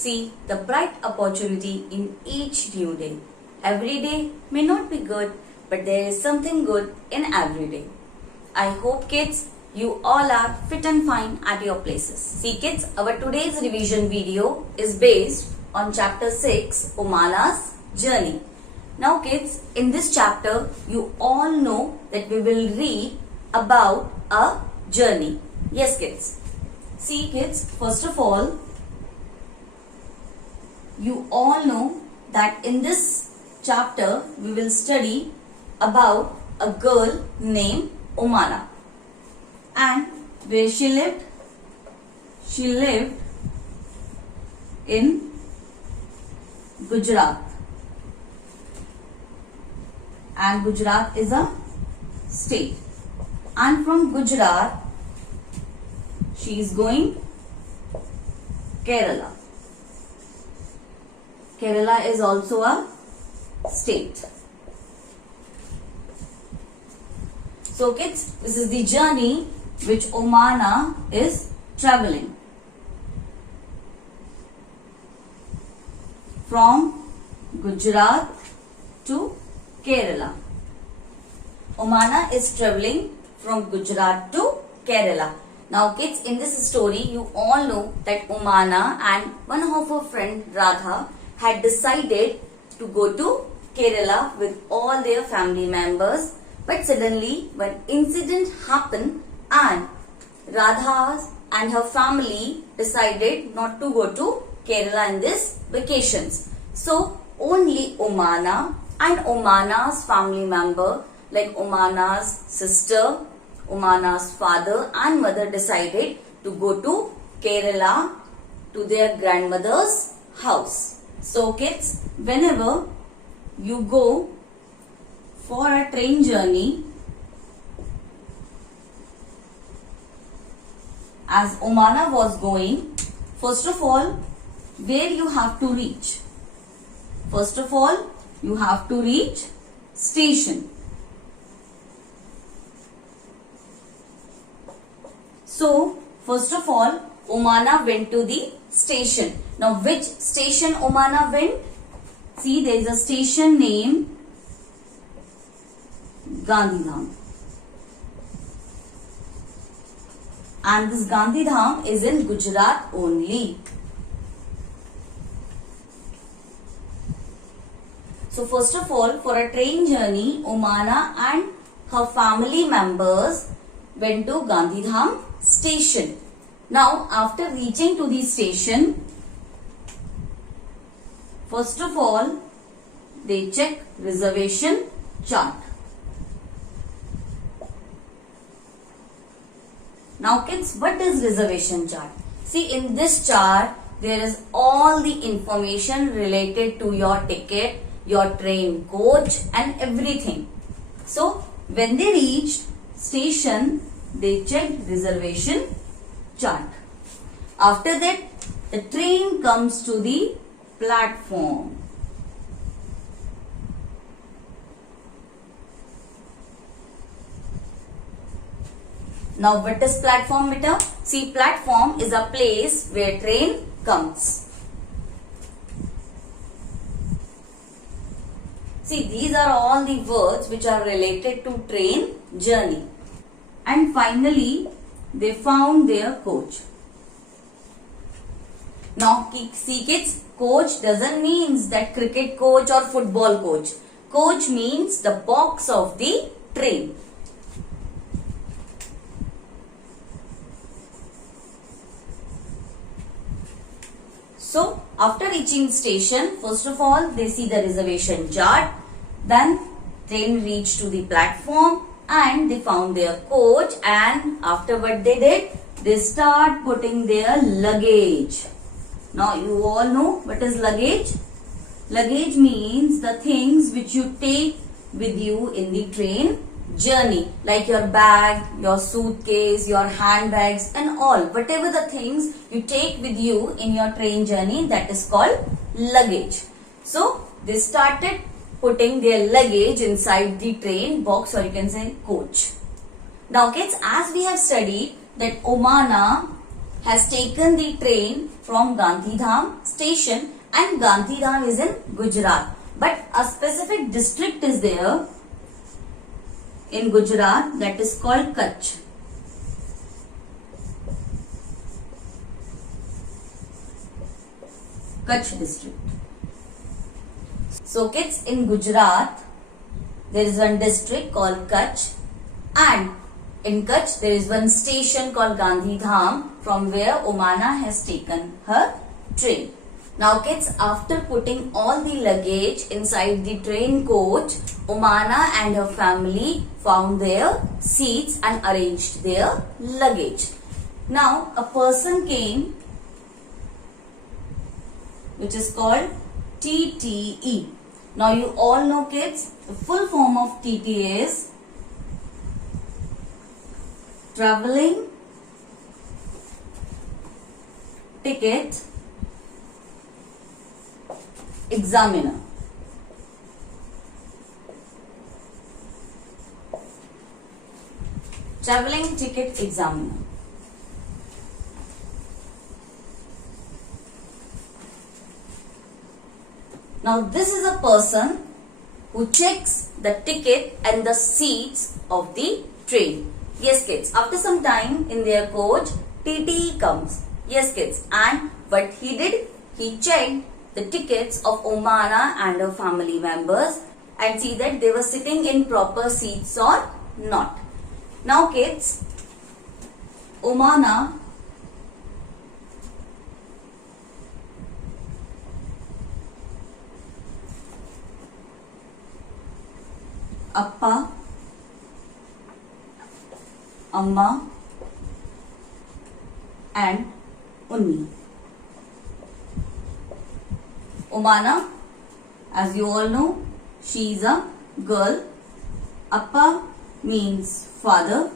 See the bright opportunity in each new day. Every day may not be good, but there is something good in every day. I hope kids, you all are fit and fine at your places. See kids, our today's revision video is based on chapter 6, Umana's Journey. Now kids, in this chapter, you all know that we will read about a journey. Yes kids. See kids, first of all, you all know that in this chapter, we will study about a girl named Umana. And where she lived? She lived in Gujarat. And Gujarat is a state. And from Gujarat, she is going Kerala. Kerala is also a state. So kids, this is the journey which Umana is traveling. From Gujarat to Kerala. Umana is traveling from Gujarat to Kerala. Now kids, in this story, you all know that Umana and one of her friend Radha had decided to go to Kerala with all their family members. But suddenly, one incident happened and Radha and her family decided not to go to Kerala in this vacations. So, only Umana and Umana's family member like Umana's sister, Umana's father and mother decided to go to Kerala to their grandmother's house. So kids, whenever you go for a train journey, as Umana was going, first of all, where you have to reach? First of all, you have to reach station. So, first of all, Umana went to the station. Now, which station Umana went? See, there is a station named Gandhidham. And this Gandhidham is in Gujarat only. So, first of all, for a train journey, Umana and her family members went to Gandhidham station. Now, after reaching to the station, first of all, they check reservation chart. Now kids, what is reservation chart? See, in this chart, there is all the information related to your ticket, your train coach and everything. So, when they reached station, they checked reservation chart. After that, the train comes to the platform. Now, what is platform, beta? See, platform is a place where train comes. See, these are all the words which are related to train journey. And finally, they found their coach. Now, see kids, coach doesn't mean that cricket coach or football coach. Coach means the box of the train. So, after reaching station, first of all, they see the reservation chart. Then, train reached to the platform and they found their coach. And after what they did, they start putting their luggage. Now, you all know what is luggage? Luggage means the things which you take with you in the train journey, like your bag, your suitcase, your handbags and all. Whatever the things you take with you in your train journey, that is called luggage. So, they started putting their luggage inside the train box, or you can say coach. Now kids, as we have studied that Umana has taken the train from Gandhidham station, and Gandhidham is in Gujarat. But a specific district is there in Gujarat that is called Kutch. Kutch district. So kids, in Gujarat there is one district called Kutch, and in Kutch there is one station called Gandhidham from where Omana has taken her train. Now kids, after putting all the luggage inside the train coach, Omana and her family found their seats and arranged their luggage. Now a person came which is called TTE. Now you all know kids, the full form of TTE is Traveling Ticket Examiner. Traveling Ticket Examiner. Now this is a person who checks the ticket and the seats of the train. Yes kids, after some time in their coach, TTE comes. Yes kids, and what he did, he checked the tickets of Omana and her family members and see that they were sitting in proper seats or not. Now kids, Omana Appa, Amma and Unni. Omana, as you all know, she is a girl. Appa means father.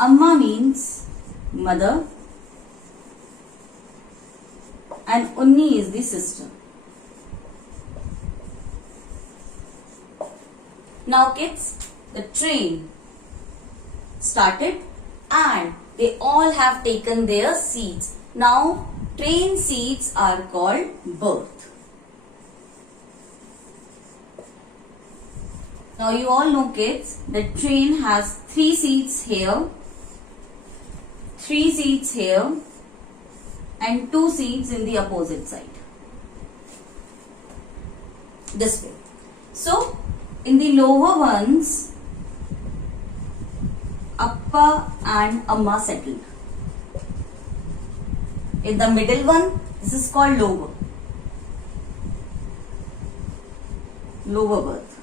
Amma means mother. And Unni is the sister. Now kids, the train started and they all have taken their seats. Now train seats are called berth. Now you all know kids, the train has 3 seats here, 3 seats here and 2 seats in the opposite side. This way. So in the lower ones, Appa and Amma settled. In the middle one, this is called lower. Lower berth.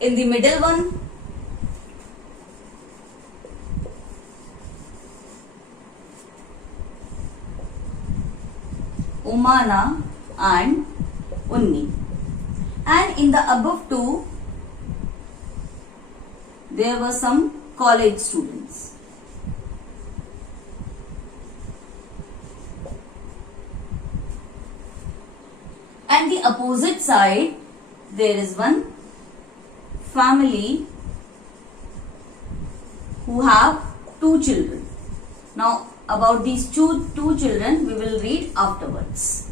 In the middle one, Omana and Unni. And in the above 2, there were some college students. And the opposite side, there is one family who have 2 children. Now about these two children we will read afterwards.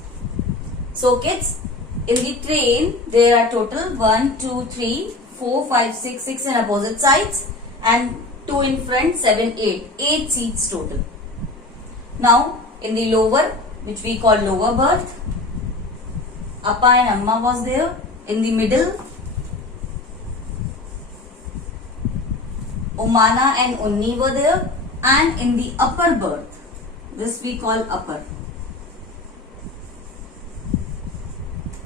So kids, in the train there are total 1, 2, 3, 4, 5, 6, 6 in opposite sides and 2 in front, 7, 8. 8 seats total. Now in the lower, which we call lower berth, Appa and Amma was there. In the middle, Omana and Unni were there. And in the upper berth, this we call upper,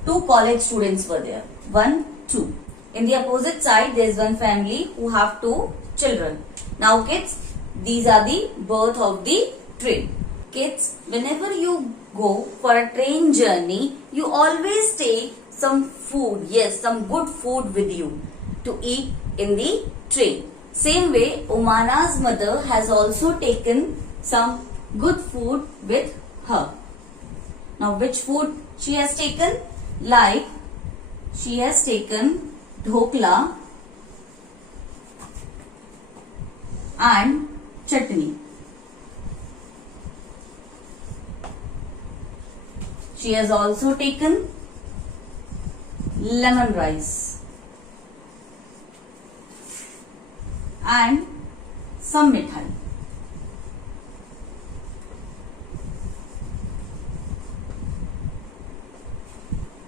2 college students were there. 1, 2. In the opposite side, there is one family who have 2 children. Now kids, these are the berth of the train. Kids, whenever you go for a train journey, you always take some food, yes, some good food with you to eat in the train. Same way, Omana's mother has also taken some good food with her. Now which food she has taken? Like she has taken dhokla and chutney. She has also taken lemon rice and some mithai.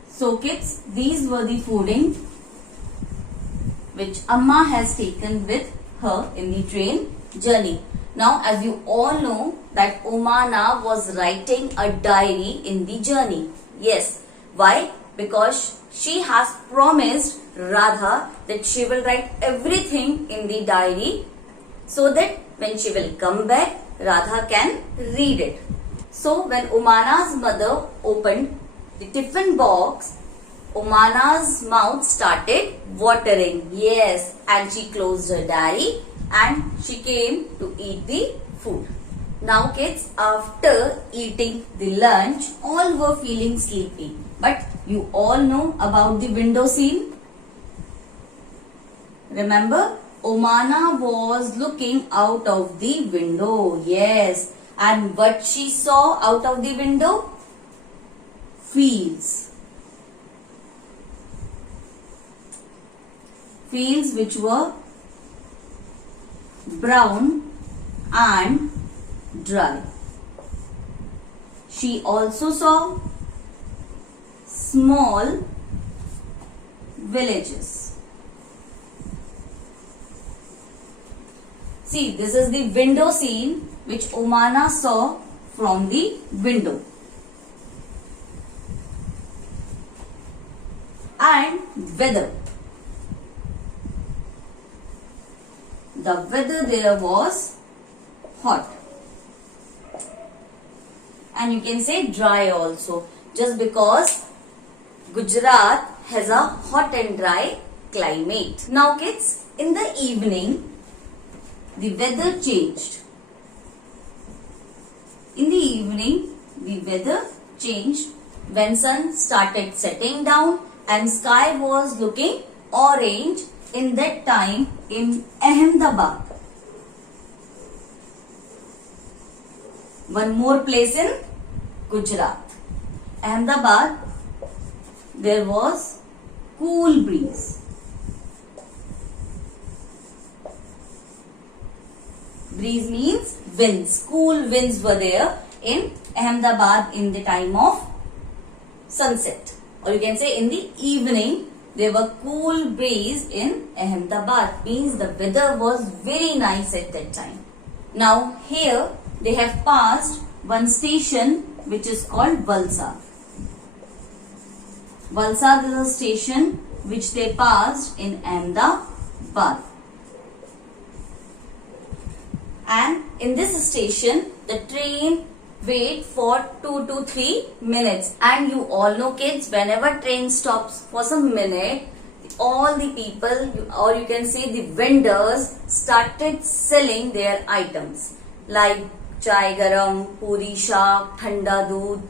So kids, these were the fooding which Amma has taken with her in the train journey. Now, as you all know that Omana was writing a diary in the journey. Yes. Why? Because she has promised Radha that she will write everything in the diary so that when she will come back, Radha can read it. So, when Omana's mother opened the tiffin box, Omana's mouth started watering. Yes, and she closed her diary and she came to eat the food. Now kids, after eating the lunch, all were feeling sleepy. But you all know about the window scene. Remember, Omana was looking out of the window. Yes, and what she saw out of the window? Fields. Fields which were brown and dry. She also saw small villages. See, this is the window scene which Omana saw from the window. And weather. The weather there was hot. And you can say dry also. Just because Gujarat has a hot and dry climate. Now kids, in the evening, the weather changed. In the evening, the weather changed when sun started setting down and sky was looking orange in that time in Ahmedabad. One more place in Gujarat. Ahmedabad, there was cool breeze. Breeze means winds. Cool winds were there in Ahmedabad in the time of sunset. Or you can say in the evening, there were cool breeze in Ahmedabad. Means the weather was very nice at that time. Now here they have passed one station which is called Valsad. Valsad is a station which they passed in Ahmedabad. And in this station, the train wait for 2 to 3 minutes. And you all know kids, whenever train stops for some minute, all the people or you can say the vendors started selling their items like chai garam, puri shaak, thanda doodh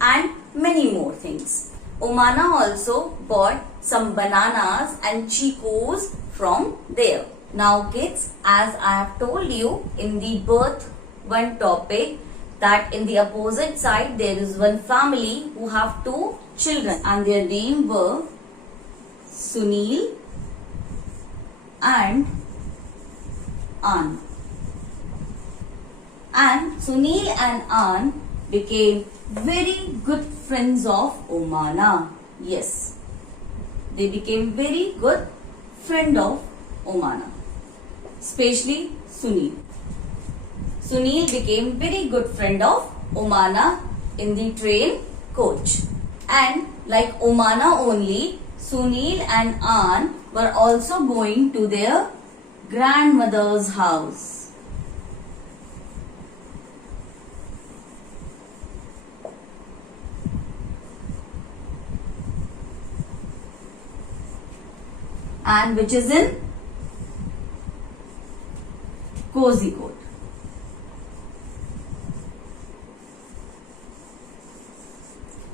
and many more things. Omana also bought some bananas and chikos from there. Now kids, as I have told you in the birth one topic, that in the opposite side there is one family who have 2 children and their name were Sunil and Ann. And Sunil and Ann became very good friends of Omana. Yes, they became very good friend of Omana, especially Sunil. Sunil became very good friend of Omana in the train coach. And like Omana only, Sunil and Ann were also going to their grandmother's house. And which is in Kozhikode.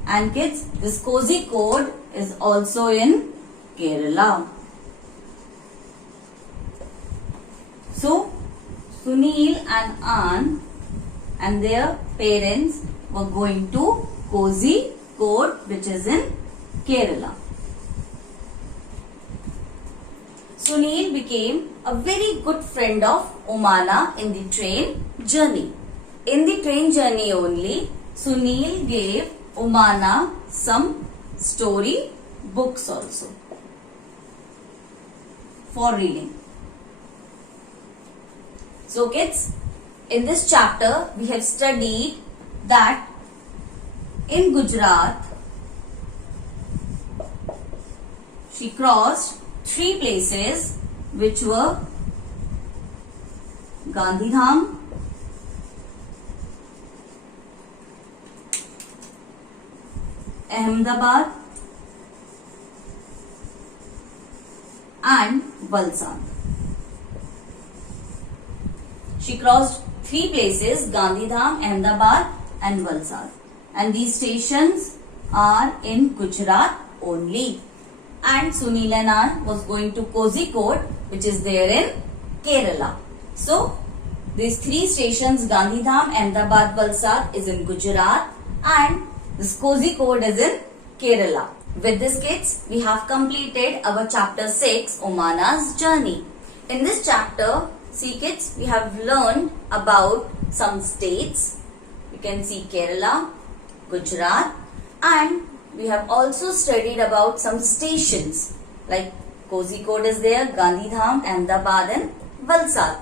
And kids, this Kozhikode is also in Kerala. So, Sunil and Ann and their parents were going to Kozhikode. Kozhikode, which is in Kerala. Sunil became a very good friend of Omana in the train journey. In the train journey only, Sunil gave Omana some story books also for reading. So kids, in this chapter we have studied that in Gujarat she crossed 3 places which were Gandhidham, Ahmedabad and Valsad. She crossed 3 places, Gandhidham, Ahmedabad and Valsad. And these stations are in Gujarat only. And Sunil and I was going to Kozhikode, which is there in Kerala. So, these 3 stations, Gandhidham, Ahmedabad, Valsad is in Gujarat and this Kozhikode is in Kerala. With this kids, we have completed our chapter 6, Omana's journey. In this chapter, see kids, we have learned about some states. You can see Kerala, Gujarat, and we have also studied about some stations like Kozhikode is there, Gandhidham, Ahmedabad and Valsad.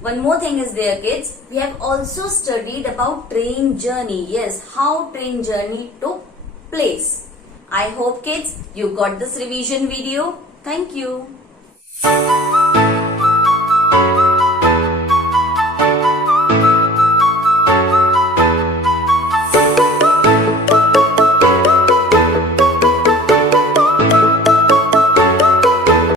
One more thing is there kids, we have also studied about train journey. Yes, how train journey took place. I hope kids you got this revision video. Thank you.